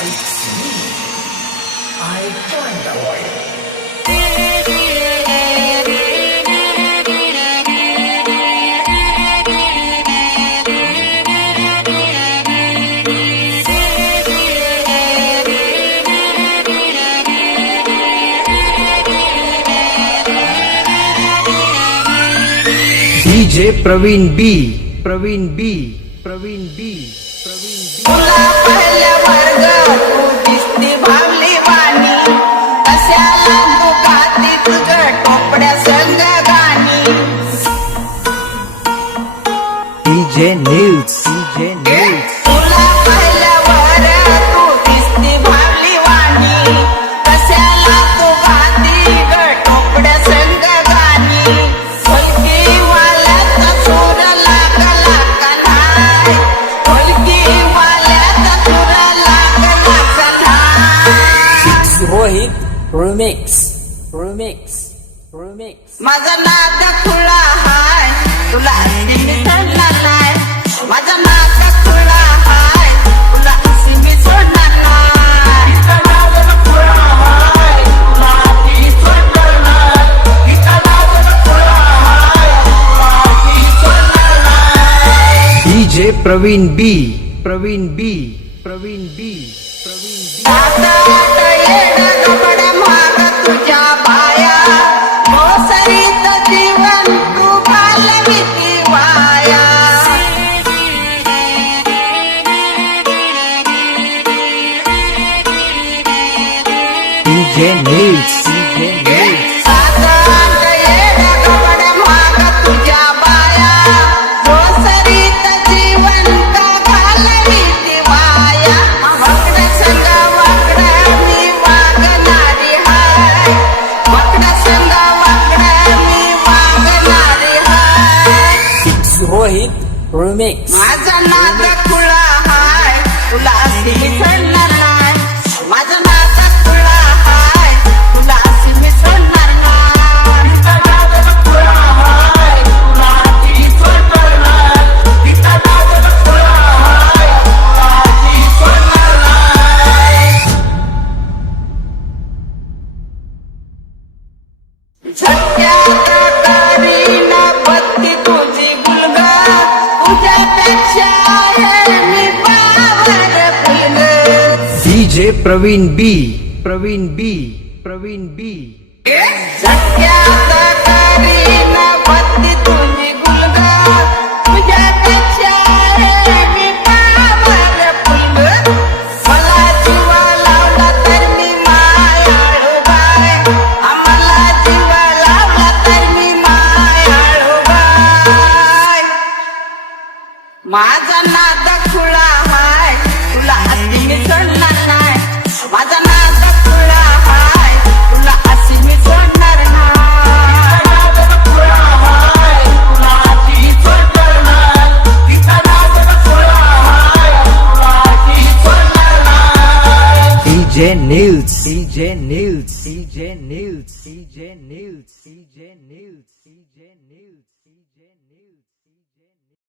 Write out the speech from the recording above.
It's me. I joined the world. DJ Praveen B. तुला पहिल्या वर्गात तू दिसती भावली वाणी, कशाला तू गाती तुझं टोपड्या संग गाणी. DJ News. तुला पहिल्या वर्गात तू दिसती भावली वाणी, कशाला तू गाती ग टोपड्या संग गाणी. फलकी वाल्याचा सूर लागला का नाही, फलकी वाल्याचा सूर लागला का नाही. रोहित रिमिक्स माझा नाद खुळा हाय, तुला अशी मी सोडणार नाही. माझा नाद खुळा हाय, तुला अशी मी सोडणार नाही. DJ Praveen B. आता येणं कपड्या माग तुझ्या बाया, मोसरीत जीवन तू घालविती वाया. DJ News. साधारण येणं कपड्या माग तुझ्या बाया, मोसरीत जीवन का घालविती वाया. वाकड्या संग वाकड्या मी वागणारी हाय, वाकड्या संग वाकड्या मी वागणारी हाय. रोहित रिमिक्स माझा नाद खुळा हाय, तुला अशी मी सोडणार नाही. माझा नाद खुळा हाय, तुला अशी मी सोडणार नाही. झटक्यात करीन बत्ती तुझी गुलगा, तुझ्यापेक्षा आहे मी पावर फुलग. DJ Praveen B. झटक्यात करीन बत्ती तुझी गुलगा, तुझ्यापेक्षा आहे मी पावर फुलग. मला जीव लावला तर मी मायाळू बाय, आम्हाला जीव लावला तर मी मायाळू बाय. माझा नाद खुळा हाय, तुला अशी मी सोडणार नाही. माझा नाद खुळा हाय, तुला अशी मी सोडणार नाही. DJ News.